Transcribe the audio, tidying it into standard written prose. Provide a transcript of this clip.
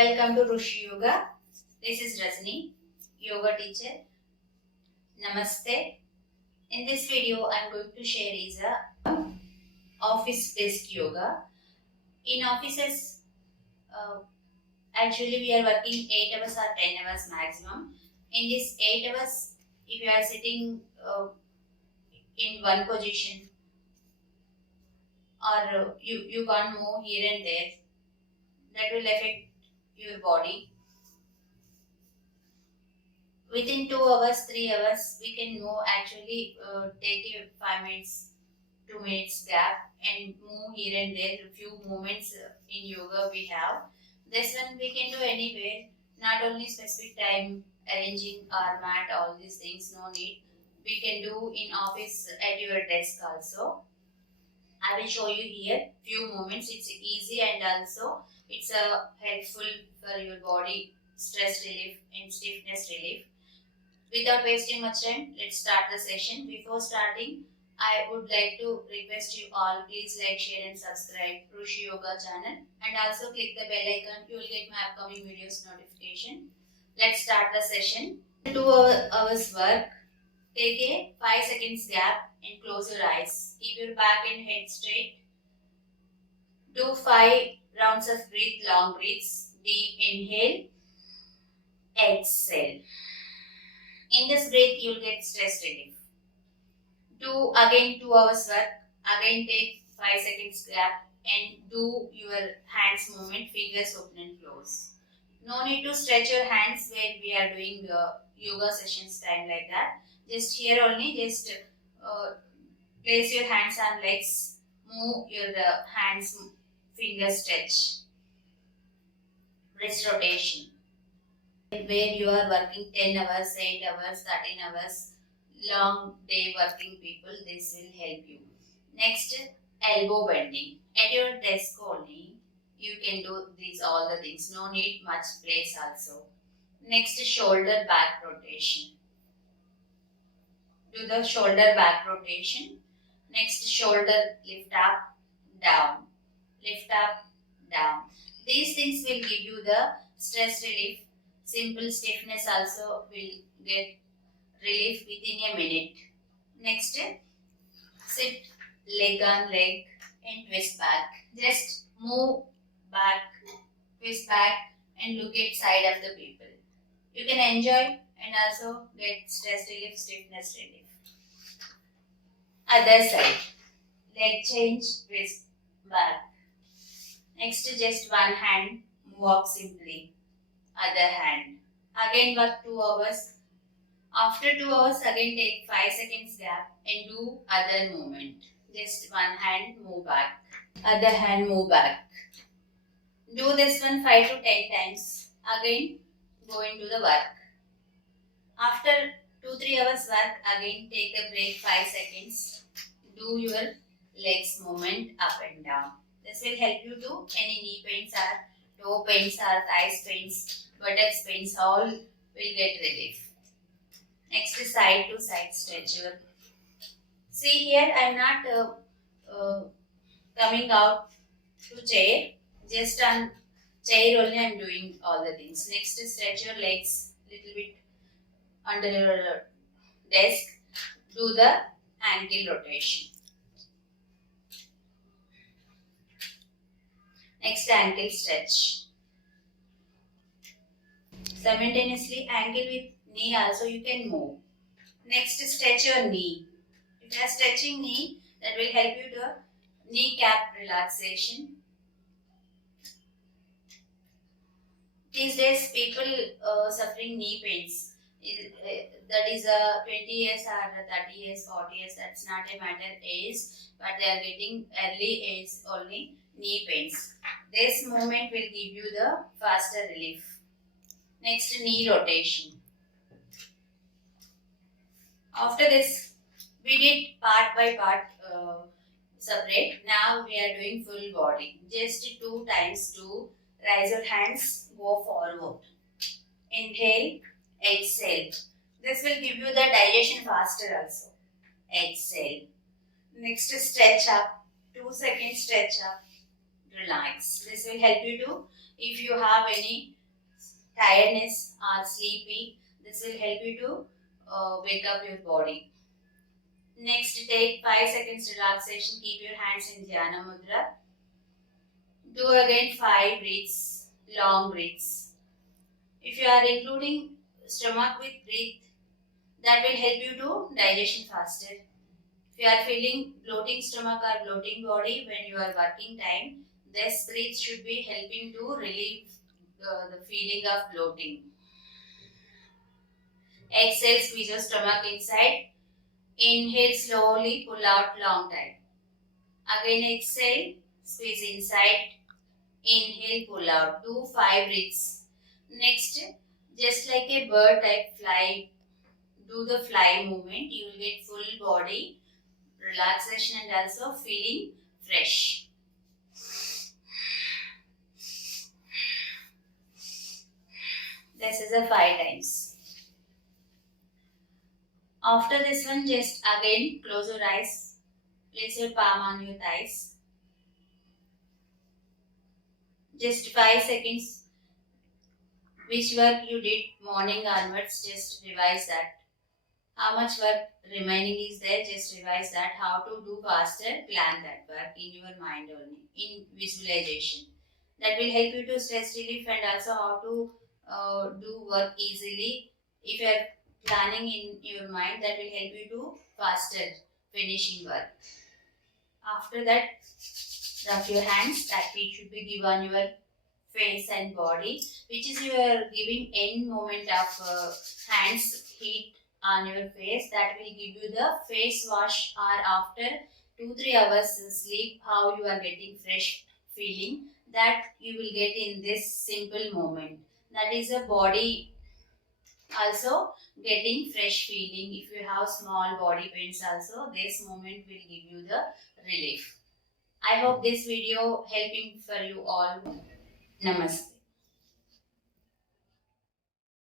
Welcome to Rushi Yoga. This is Rajni, yoga teacher. Namaste. In this video, I am going to share is a office desk yoga. In offices, uh, actually we are working 8 hours or 10 hours maximum. In this 8 hours, if you are sitting in one position or you can't move here and there, that will affect your body. Within 2 hours, 3 hours, we can move actually take a 5 minutes 2 minutes gap and move here and there. A few movements in yoga we have. This one we can do anywhere, not only specific time arranging our mat, all these things, no need. We can do in office at your desk also. I will show you here few movements. It's easy and also it's helpful for your body stress relief and stiffness relief. Without wasting much time, let's start the session. Before starting, I would like to request you all, please like, share and subscribe Rushi Yoga channel and also click the bell icon. You will get my upcoming videos notification. Let's start the session. 2 hours work. Take a 5 seconds gap and close your eyes. Keep your back and head straight. Do 5 rounds of long breaths. Deep inhale, exhale. In this breath, you will get stress relief. Do again 2 hours work. Again take 5 seconds gap and do your hands movement, fingers open and close. No need to stretch your hands where we are doing yoga sessions time like that. Just here only, just place your hands on legs, move your hands, fingers stretch. Wrist rotation. Where you are working 10 hours, 8 hours, 13 hours, long day working people, this will help you. Next, elbow bending. At your desk only, you can do these all the things. No need much place also. Next, shoulder back rotation. Do the shoulder back rotation. Next, shoulder lift up, down. Lift up, down. These things will give you the stress relief. Simple stiffness also will get relief within a minute. Next, sit leg on leg and twist back. Just move back, twist back and look at side of the people. You can enjoy and also get stress relief, stiffness relief. Other side, leg change, twist back. Next, just one hand, move up simply. Other hand. Again work 2 hours. After 2 hours, again take 5 seconds gap and do other movement. Just one hand, move back. Other hand, move back. Do this one 5 to 10 times. Again, go into the work. After 2-3 hours work, again take a break 5 seconds. Do your legs movement up and down. This will help you to any knee pains or toe pains or thighs pains, buttocks pains, all will get relief. Next is side to side stretch. See here, I am not coming out to chair. Just on chair only I am doing all the things. Next is stretch your legs little bit under your desk. Do the ankle rotation. Next, ankle stretch. Simultaneously, ankle with knee also you can move. Next, stretch your knee. If you are stretching knee, that will help you to kneecap relaxation. These days, people suffering knee pains. That is 20 years or 30 years, 40 years. That's not a matter age, but they are getting early age only knee pains. This movement will give you the faster relief. Next, knee rotation. After this, we did part by part separate. Now we are doing full body. Just 2 times to raise your hands, go forward. Inhale, exhale. This will give you the digestion faster also. Exhale. Next, stretch up. 2 seconds stretch up. relax. This will help you to, if you have any tiredness or sleepy, this will help you to wake up your body. Next, take 5 seconds relaxation. Keep your hands in Dhyana Mudra. Do again 5 breaths, long breaths. If you are including stomach with breath, that will help you to digestion faster. If you are feeling bloating stomach or bloating body when you are working time, this breath should be helping to relieve the feeling of bloating. Exhale, squeeze your stomach inside. Inhale slowly, pull out long time. Again exhale, squeeze inside. Inhale, pull out. Do 5 breaths. Next, just like a bird type fly, do the fly movement. You will get full body relaxation and also feeling fresh. This is a 5 times. After this one, just again close your eyes. Place your palm on your thighs. Just 5 seconds. Which work you did morning onwards, just revise that. How much work remaining is there, just revise that. How to do faster, plan that work in your mind only, in visualization. That will help you to stress relief and also how to do work easily. If you are planning in your mind, that will help you to faster finishing work. After that, rub your hands. That we should be given on your face and body, which is you are giving end moment of hands heat on your face. That will give you the face wash, or after 2-3 hours sleep, how you are getting fresh feeling, that you will get in this simple moment. That is a body also getting fresh feeling. If you have small body pains also, this moment will give you the relief. I hope this video helping for you all. Namaste.